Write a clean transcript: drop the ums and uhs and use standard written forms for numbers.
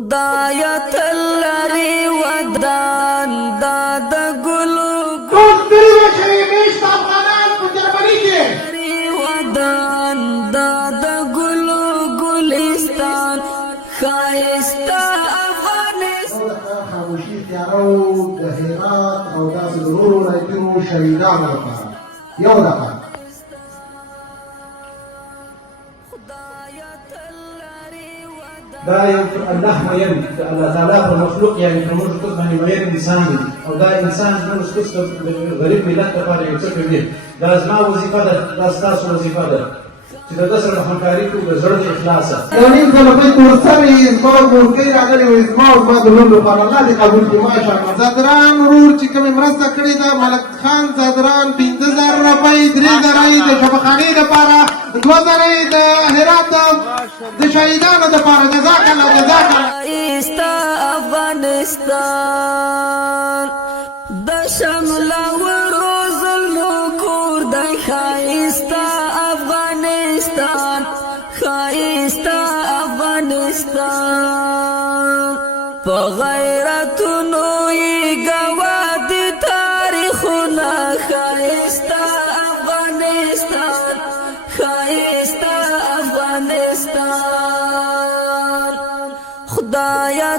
خدایا تلری ودان داد گلو ودان داد گلو گلستان خایستا افغانستان خاموشي تیارو د هرات او داسې د نورو ولایتونو شهیدانو لپاره یو دفعه دا یو الله مین الله تعالی په مخلوق یعنی په موږ ټول باندې مین انسان دی او دا انسان موږ څه غریب ملت لپاره یو څه کوي دا زما وظیفه ده دا ستاسو وظیفه ده چې د ده سره همکاري کوو د زړه د اخلاصه دا نیم کلمې کورسر یې زما کورکۍ راغلې وې زما او زما د لور لپاره الله دې قبول کړي ماشاءالله زادران ورور چې کومې مرسته کړې ده ملک خان زادران 5000 روپۍ 3000 یې د شفاخانې لپاره 2000 یې د هرات د شهیدانو لپاره جزاک الله جزاک الله افغانستان د شمل ورو ظلمو کور د خایستا افغانستان خایستا افغانستان په غیرتونو یې ګواه دي تاریخونه خایستا افغانستان خایستا افغانستان خدایا